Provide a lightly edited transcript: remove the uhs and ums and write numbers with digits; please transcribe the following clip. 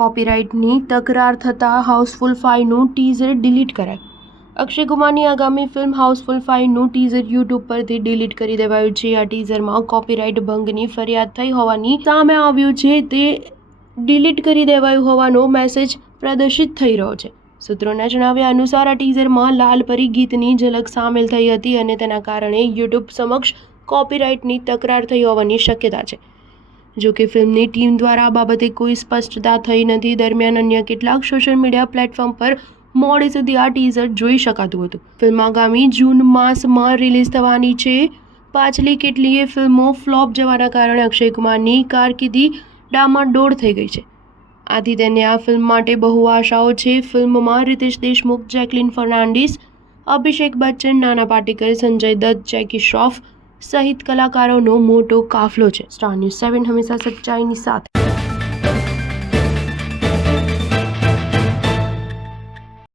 કોપીરાઇટની તકરાર થતાં Housefull 5નું teaser delete કરાયું. અક્ષય કુમારની આગામી ફિલ્મ હાઉસફુલ 5નું ટીઝર યુટ્યુબ પરથી ડિલીટ કરી દેવાયું છે. આ ટીઝરમાં કોપીરાઇટ ભંગની ફરિયાદ થઈ હોવાની સામે આવ્યું છે. તે ડિલીટ કરી દેવાયું હોવાનો મેસેજ પ્રદર્શિત થઈ રહ્યો છે. સૂત્રોના જણાવ્યા અનુસાર આ ટીઝરમાં લાલ પરી ગીતની ઝલક સામેલ થઈ હતી અને તેના કારણે યુટ્યુબ સમક્ષ કોપીરાઇટની તકરાર થઈ હોવાની શક્યતા છે. જો કે ફિલ્મની ટીમ દ્વારા આ બાબતે કોઈ સ્પષ્ટતા થઈ નથી. દરમિયાન અન્ય કેટલાક સોશિયલ મીડિયા પ્લેટફોર્મ પર મોડે સુધી આ ટીઝર જોઈ શકાતું હતું. ફિલ્મ આગામી જૂન માસમાં રિલીઝ થવાની છે. પાછલી કેટલીય ફિલ્મો ફ્લોપ જવાના કારણે અક્ષય કુમારની કારકિર્દી ડામાડોળ થઈ ગઈ છે. આથી તેને આ ફિલ્મ માટે બહુ આશાઓ છે. ફિલ્મમાં રિતેશ દેશમુખ, જેકલિન ફર્નાન્ડીસ, અભિષેક બચ્ચન, નાના પાટેકર, સંજય દત્ત, જેકી શ્રોફ સહિત કલાકારોનો મોટો કાફલો છે. સ્ટાર ન્યૂઝ 7 હંમેશા સચ્ચાઈની સાથે.